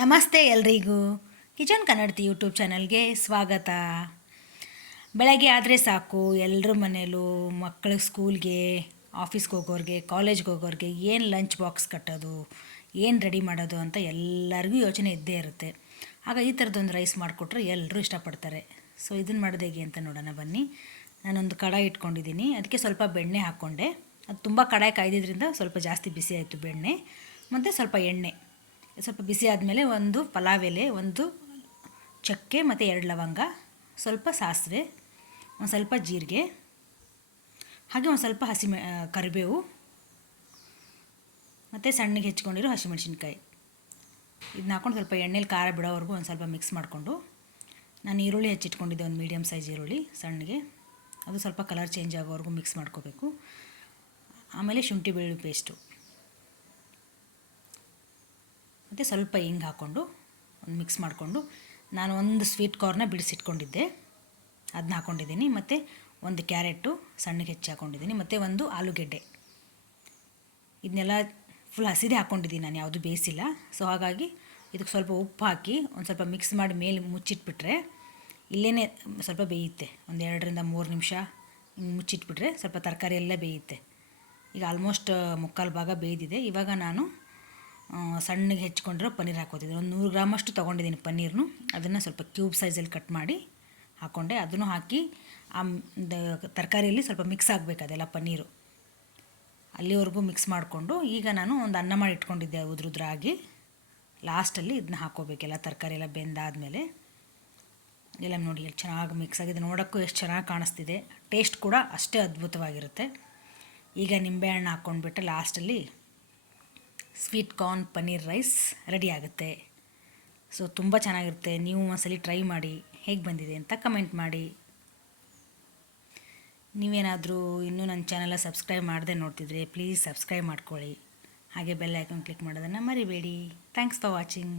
ನಮಸ್ತೆ ಎಲ್ರಿಗೂ. ಕಿಚನ್ ಕನ್ನಡತಿ ಯೂಟ್ಯೂಬ್ ಚಾನಲ್ಗೆ ಸ್ವಾಗತ. ಬೆಳಗ್ಗೆ ಆದರೆ ಸಾಕು ಎಲ್ಲರ ಮನೇಲೂ ಮಕ್ಕಳಿಗೆ ಸ್ಕೂಲ್ಗೆ, ಆಫೀಸ್ಗೆ ಹೋಗೋರಿಗೆ, ಕಾಲೇಜ್ಗೆ ಹೋಗೋರಿಗೆ ಏನು ಲಂಚ್ ಬಾಕ್ಸ್ ಕಟ್ಟೋದು, ಏನು ರೆಡಿ ಮಾಡೋದು ಅಂತ ಎಲ್ಲರಿಗೂ ಯೋಚನೆ ಇದ್ದೇ ಇರುತ್ತೆ. ಆಗ ಈ ಥರದ್ದೊಂದು ರೈಸ್ ಮಾಡಿಕೊಟ್ರೆ ಎಲ್ಲರೂ ಇಷ್ಟಪಡ್ತಾರೆ. ಸೊ ಇದನ್ನು ಮಾಡೋದು ಹೇಗೆ ಅಂತ ನೋಡೋಣ ಬನ್ನಿ. ನಾನೊಂದು ಕಡಾಯಿ ಇಟ್ಕೊಂಡಿದ್ದೀನಿ. ಅದಕ್ಕೆ ಸ್ವಲ್ಪ ಬೆಣ್ಣೆ ಹಾಕ್ಕೊಂಡೆ. ಅದು ತುಂಬ ಕಡಾಯಿ ಕಾಯ್ದಿದ್ರಿಂದ ಸ್ವಲ್ಪ ಜಾಸ್ತಿ ಬಿಸಿ ಆಯಿತು ಬೆಣ್ಣೆ. ಮತ್ತು ಸ್ವಲ್ಪ ಎಣ್ಣೆ. ಸ್ವಲ್ಪ ಬಿಸಿ ಆದಮೇಲೆ ಒಂದು ಪಲಾವ್ ಎಲೆ ಒಂದು ಚಕ್ಕೆ ಮತ್ತು ಎರಡು ಲವಂಗ, ಸ್ವಲ್ಪ ಸಾಸಿವೆ, ಒಂದು ಸ್ವಲ್ಪ ಜೀರಿಗೆ, ಹಾಗೆ ಒಂದು ಸ್ವಲ್ಪ ಹಸಿಮೆ ಕರಿಬೇವು, ಮತ್ತು ಸಣ್ಣಗೆ ಹೆಚ್ಕೊಂಡಿರೋ ಹಸಿಮೆಣಸಿನ್ಕಾಯಿ. ಇದನ್ನ ಹಾಕೊಂಡು ಸ್ವಲ್ಪ ಎಣ್ಣೆಲಿ ಖಾರ ಬಿಡೋವರೆಗೂ ಒಂದು ಸ್ವಲ್ಪ ಮಿಕ್ಸ್ ಮಾಡಿಕೊಂಡು, ನಾನು ಈರುಳ್ಳಿ ಹೆಚ್ಚಿಟ್ಕೊಂಡಿದ್ದೆ ಒಂದು ಮೀಡಿಯಮ್ ಸೈಜ್ ಈರುಳ್ಳಿ ಸಣ್ಣಗೆ. ಅದು ಸ್ವಲ್ಪ ಕಲರ್ ಚೇಂಜ್ ಆಗೋವರೆಗೂ ಮಿಕ್ಸ್ ಮಾಡ್ಕೋಬೇಕು. ಆಮೇಲೆ ಶುಂಠಿ ಬೆಳ್ಳುಳ್ಳಿ ಪೇಸ್ಟು ಮತ್ತು ಸ್ವಲ್ಪ ಹಿಂಗೆ ಹಾಕ್ಕೊಂಡು ಒಂದು ಮಿಕ್ಸ್ ಮಾಡಿಕೊಂಡು ನಾನು ಒಂದು ಸ್ವೀಟ್ ಕಾರ್ನ ಬಿಡಿಸಿಟ್ಕೊಂಡಿದ್ದೆ. ಅದನ್ನ ಹಾಕ್ಕೊಂಡಿದ್ದೀನಿ ಮತ್ತು ಒಂದು ಕ್ಯಾರೆಟು ಸಣ್ಣಗೆ ಹೆಚ್ಚಿ ಹಾಕ್ಕೊಂಡಿದ್ದೀನಿ ಮತ್ತು ಒಂದು ಆಲೂಗೆಡ್ಡೆ. ಇದನ್ನೆಲ್ಲ ಫುಲ್ ಹಸಿದೇ ಹಾಕ್ಕೊಂಡಿದ್ದೀನಿ ನಾನು, ಯಾವುದು ಬೇಯಿಸಿಲ್ಲ. ಸೊ ಹಾಗಾಗಿ ಇದಕ್ಕೆ ಸ್ವಲ್ಪ ಉಪ್ಪು ಹಾಕಿ ಒಂದು ಸ್ವಲ್ಪ ಮಿಕ್ಸ್ ಮಾಡಿ ಮೇಲೆ ಮುಚ್ಚಿಟ್ಬಿಟ್ರೆ ಇಲ್ಲೇ ಸ್ವಲ್ಪ ಬೇಯುತ್ತೆ. ಒಂದು ಎರಡರಿಂದ ಮೂರು ನಿಮಿಷ ಮುಚ್ಚಿಟ್ಬಿಟ್ರೆ ಸ್ವಲ್ಪ ತರಕಾರಿ ಎಲ್ಲ ಬೇಯುತ್ತೆ. ಈಗ ಆಲ್ಮೋಸ್ಟ್ ಮುಕ್ಕಾಲು ಭಾಗ ಬೇಯ್ದಿದೆ. ಇವಾಗ ನಾನು ಸಣ್ಣಗೆ ಹೆಚ್ಕೊಂಡಿರೋ ಪನ್ನೀರ್ ಹಾಕೋತಿದ್ರು ಒಂದು ನೂರು ಗ್ರಾಮಷ್ಟು ತೊಗೊಂಡಿದ್ದೀನಿ ಪನ್ನೀರ್ನು. ಅದನ್ನು ಸ್ವಲ್ಪ ಕ್ಯೂಬ್ ಸೈಜಲ್ಲಿ ಕಟ್ ಮಾಡಿ ಹಾಕ್ಕೊಂಡೆ ಅದನ್ನು ಹಾಕಿ ಆ ತರಕಾರಿಯಲ್ಲಿ ಸ್ವಲ್ಪ ಮಿಕ್ಸ್ ಆಗಬೇಕು ಅದೆಲ್ಲ ಪನ್ನೀರು. ಅಲ್ಲಿವರೆಗೂ ಮಿಕ್ಸ್ ಮಾಡಿಕೊಂಡು ಈಗ ನಾನು ಒಂದು ಅನ್ನ ಮಾಡಿ ಇಟ್ಕೊಂಡಿದ್ದೆ ಉದ್ರುದ್ರಾಗಿ ಲಾಸ್ಟಲ್ಲಿ ಇದನ್ನ ಹಾಕೋಬೇಕೆಲ್ಲ ತರಕಾರಿ ಎಲ್ಲ ಬೆಂದಾದಮೇಲೆ. ಎಲ್ಲ ನೋಡಿ ಎಲ್ಲಿ ಚೆನ್ನಾಗಿ ಮಿಕ್ಸ್ ಆಗಿದೆ. ನೋಡೋಕ್ಕೂ ಎಷ್ಟು ಚೆನ್ನಾಗಿ ಕಾಣಿಸ್ತಿದೆ. ಟೇಸ್ಟ್ ಕೂಡ ಅಷ್ಟೇ ಅದ್ಭುತವಾಗಿರುತ್ತೆ. ಈಗ ನಿಂಬೆಹಣ್ಣು ಹಾಕ್ಕೊಂಡ್ಬಿಟ್ಟು ಲಾಸ್ಟಲ್ಲಿ sweet corn paneer rice ready ಆಗುತ್ತೆ. ಸೊ ತುಂಬ ಚೆನ್ನಾಗಿರುತ್ತೆ. ನೀವು ಒಂದ್ಸಲಿ ಟ್ರೈ ಮಾಡಿ ಹೇಗೆ ಬಂದಿದೆ ಅಂತ ಕಮೆಂಟ್ ಮಾಡಿ. ನೀವೇನಾದರೂ ಇನ್ನೂ ನನ್ನ ಚಾನಲ ಸಬ್ಸ್ಕ್ರೈಬ್ ಮಾಡದೆ ನೋಡ್ತಿದ್ರೆ ಪ್ಲೀಸ್ ಸಬ್ಸ್ಕ್ರೈಬ್ ಮಾಡ್ಕೊಳ್ಳಿ. ಹಾಗೆ ಬೆಲ್ ಐಕಾನ್ ಕ್ಲಿಕ್ ಮಾಡೋದನ್ನು ಮರಿಬೇಡಿ. Thanks for watching